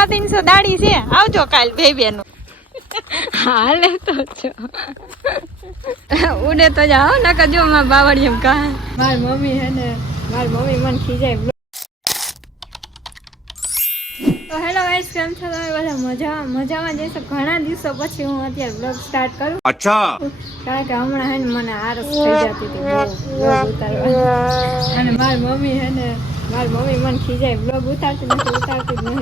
350 દાડી છે આવજો કાલ બે બેનો હાલે તો છો ઉડે તો જાઓ નકર જો માં બાવળી એમ કા મારી મમ્મી હે ને મારી મમ્મી મને ખીજાય તો હેલો ગાઈસ કેમ છો તમે બધા મજામાં જઈશું ઘણા દિવસો પછી હું અત્યારે બ્લોગ સ્ટાર્ટ કરું અચ્છા કારણ કે હમણાં હે ને મને આરસ થઈ જતી હતી બ્લોગ ઉતારવા અને મારી મમ્મી હે ને મારી મમ્મી મને ખીજાય બ્લોગ ઉતારતી નથી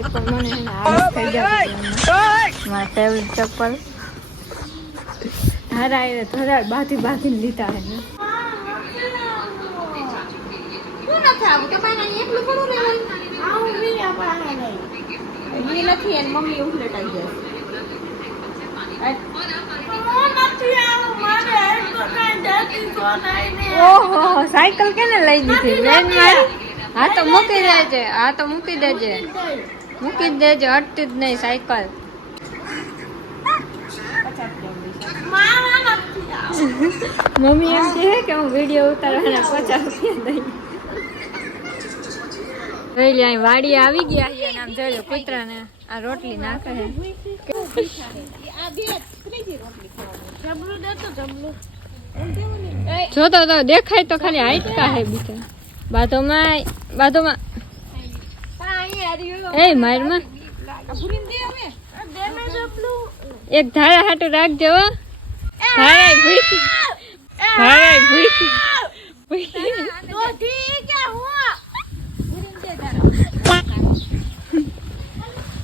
પણ મને હે ને આરસ થઈ જતી હતી મારા ફેવરેટ ચપ્પલ હારા એ ધરાર બાંધીને લીધા હે ને હું નથી આવું તો ભાઈ એકલું પડું રહેવાનું આવું મીરા પાણા નહીં ઈ નથી એની મમ્મી ઉફલેટાઈ જાય ઓહો સાયકલ કેને લઈ દીધી બેન મારી હા તો મૂકી દેજે મૂકી દેજે અટતી જ નહીં સાયકલ મમ્મી એમ કહે કે હું વિડીયો ઉતારવાના 50 રૂપિયા દઈ જોઈ લે અહીં વાડી આવી ગયા છે અને આમ જોઈ લો કૂતરાને આ રોટલી નાખે છે જોતો તો દેખાય તો ખાલી હાઈટકા હે બીજા બાધોમાં એ મારમાં એક ધારા હાટું રાખજો ધારાય ભૂસી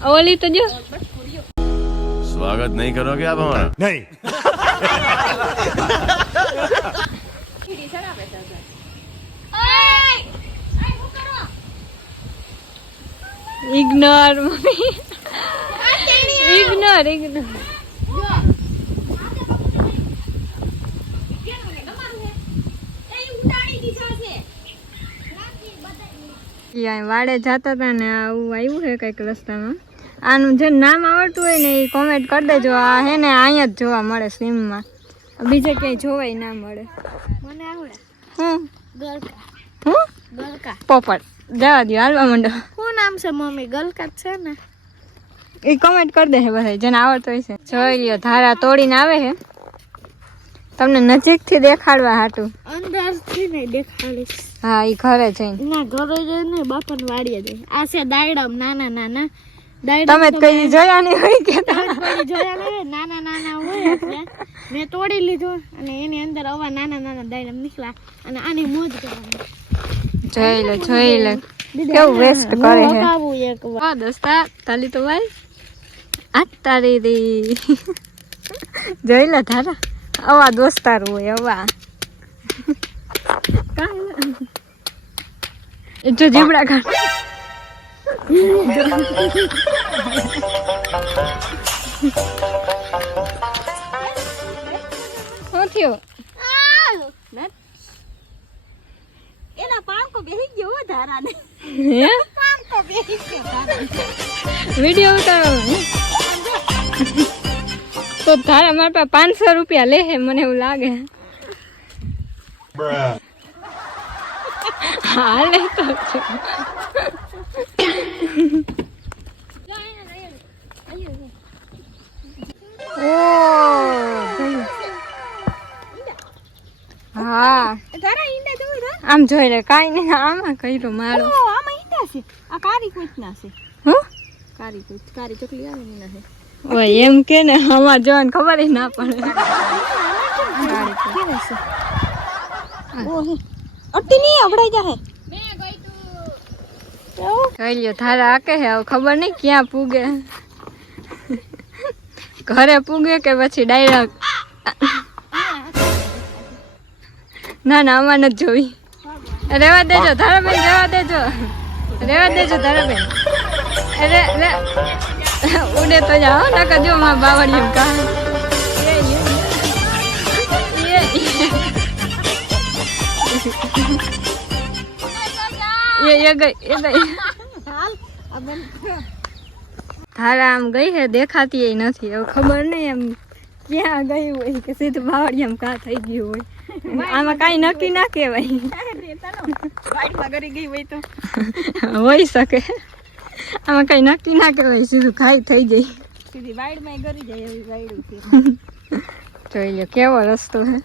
ओली तो जो स्वागत नहीं करोगे आप हमारा नहीं इग्नोर इग्नोर વાડે જતા હતા ને આવું આવ્યું છે કઈક રસ્તામાં આનું જે નામ આવડતું હોય ને એ કોમેન્ટ કરી દેજો આ હે ને અહીંયા જ જોવા મળે સીમમાં બીજે ક્યાંય જોવાય ના મળે મને આવડે હું ગલકા પોપટ જવા દો હાલવા માંડો શું નામ છે મમ્મી ગલકા છે ને એ કોમેન્ટ કરી દે બધા જેને આવડતું હોય છે જોઈ લ્યો ધારા તોડીને આવે છે તમને નજીકથી દેખાડવા હાટું અંદરથી નહીં દેખાડીશ હા ઈ ઘરે જઈને ના ઘરે જઈને બાપાને વાડીએ જઈ આ છે દાયડમ નાના તમે જ કઈ જોયા નહીં હોય કે જોયા નહીં નાના હોય એટલે મેં તોડી લીધું અને એની અંદર આવા નાના દાયડમ નીકળ્યા અને આની મોજ કરવાની જોઈ લે કેવું વેસ્ટ કરે છે આવું એક વા દોસ્તા તાલી તો ભાઈ આ તારી રી જોઈ લે ધારા આવા દોસ્તાર હોય આવા જો જીબડા કાઢ શું થયું એના પાંખો બેસી ગયો ધારાને હે પાંખો બેસી ગયો વિડિયો ઉતારો તો ધારા મારા પાસે 500 રૂપિયા લે હે મને એવું લાગે હાલે તો છો હા આમ જોઈ લે કાઈ નહીં આમાં કર્યું મારો આમાં ઈંડા છે આ કારી કોઈના છે હું કારી ચકલી આવે ને છે ઓય એમ કે ને અમાર જોન ખબર જ ના પડે ઓહે અટ્ટી ની અવડાઈ જાહે જોઈ લ્યો ધારા આકે હે હવે ખબર નહીં ક્યાં પૂગે ઘરે પૂગે કે પછી ડાયરેક્ટ ના આમાં નથી જોઈ રેવા દેજો ધારાબેન રેવા દેજો ધારાબેન અરે ઉડે તો જાઓ નકર જો માં બાવળી એમ કા એ ગઈ ધારા આમ ગઈ હે દેખાતી નથી હવે ખબર નહીં એમ ક્યાં ગઈ હોય કે સીધું બાવળી એમ કા થઈ ગયું હોય આમાં કાંઈ નક્કી ના કહેવાય વાઈટમાં ગરી ગઈ હોય તો હોઈ શકે આમાં કઈ નક્કી ના કહેવાય, સીધું ખાઈ થઈ જાય. સીધી વાઈડમાં ગરી જાય એવી વાઈડ છે. જોઈ લો કેવો રસ્તો હે.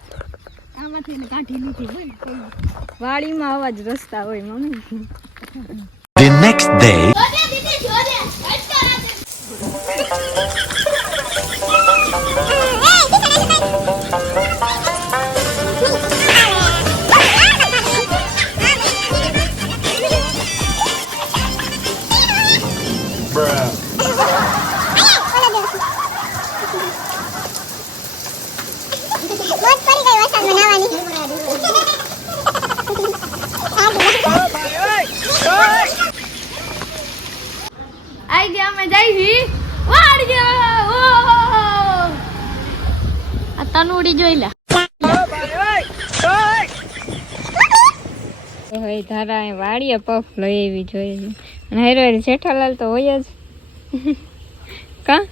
આમાંથી કાઢી લીધી બોલ. વાડીમાં આવા જ રસ્તા હોય મમ્મી. The next day. આઈ ગયા અમે જઈ છી વાડ ગયા. આ તનુડી જોઈ લે. હવે ધારા વાડીએ પફ લઈ એવી જોઈએ. અને હેરો જેઠાલાલ તો હોય જ કા.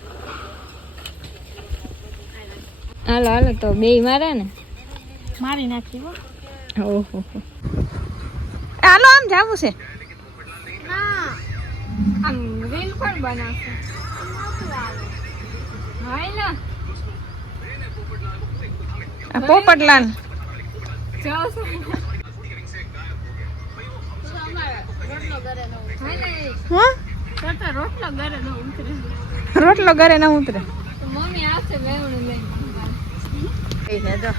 હાલો હાલો તો બે મારે ને મારી નાખી હો. ઓહો હાલો આમ જાવું છે. આમ રીલ પણ બનાવશે. હાય આ પોપટલાલ જાવ છો રોટલો ઘરે ન ઉતરે. રોટલો ઘરે ન ઉતરે. મમ્મી આવશે વેવણું લઈને. જો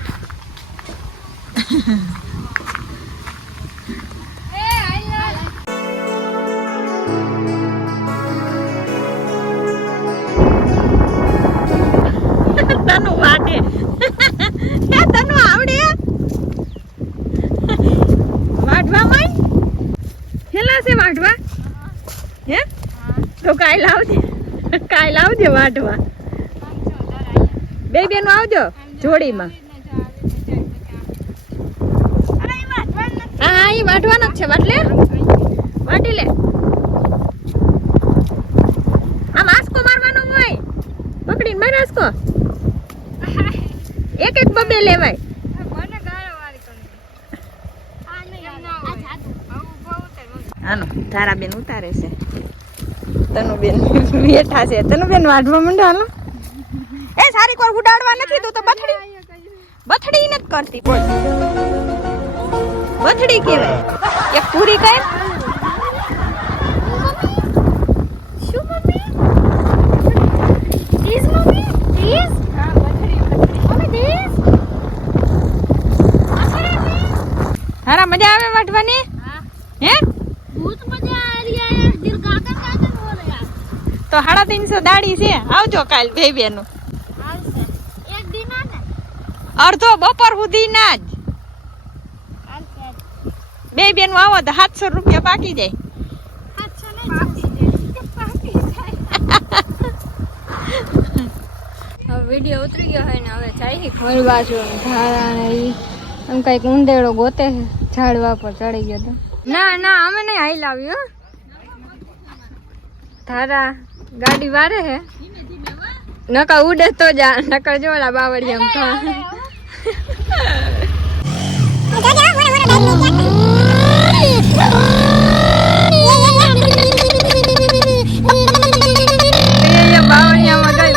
તનુ વાટે હે તનુ આવડે વાટવા માં હેલા છે વાટવા હે તો કાઈ લાવજે વાટવા. બે બેનો આવજો જોડીમાં. હા એ વાટવાનો જ છે. વાટી લે. આમ આસકો મારવાનો હોય પકડીને માર આસકો. એક બબે લેવાય. આનો ધારાબેન ઉતારે છે. તનુબેન બેઠા છે. તનુબેન વાઢવા માંડે. હાલો એ સારી કોર ઉડાડવા નથી. તું તો બથડી નથી કરતી. બોલ બથડી કહેવાય. એક પૂરી કર. શું મમ્મી? Please mummy please. હા બથડી મમ્મી પ્લીઝ. હારા મજા આવે વાટવાની. હે बहुत मजा आ रही है. दिल गागन हो रहा है. તો 350 દાડી છે. આવજો કાલ બે બેનો. एक दिन आना. અડધો બપોર સુધી ના જ. બે બેનો આવો તો 700 રૂપિયા પાકી જાય. હવે વિડીયો ઉતરી ગયો હોય ને હવે જાય કોઈ બાજુ ધારા ને ઈ આમ કઈક ઊંધેડો ગોતે છે. ઝાડવા પર ચડી ગયો તો. ના ના અમે નહીં હાઈ લાવ્યો. ધારા ગાડી વારે હે. નકા ઉડે તો જા નકર જો ઓલા બાવળિયામ થા. બાવળિયામાં ગઈ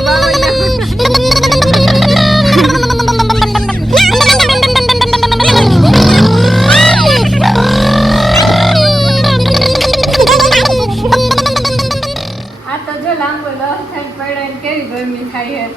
આ તો જો લાંબો લસ થાય પડે ને કેવી ગરમી થાય હે.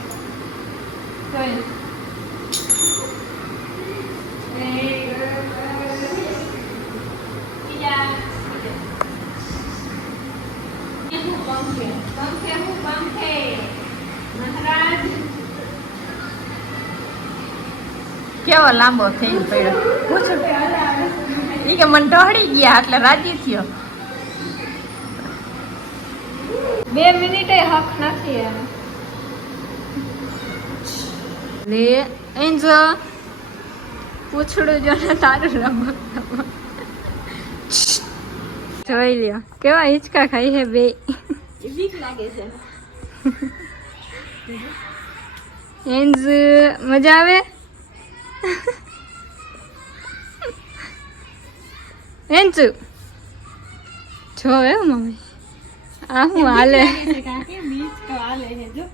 કેવો લાંબો થઈને પડ્યો. પૂછો ઈ કે મને ટહડી ગયા એટલે રાજી થયો. 2 મિનિટે હક નથી એને. લે એન્જો પૂછડું જો ને તારું રમક જોઈ લ્યો કેવા હિંચકા ખાઈ હે બે. બીક લાગે છે. એન્જ મજા આવે. એન્જુ જોવે મમ્મી આ હું હાલે બીજ તો હાલે છે જો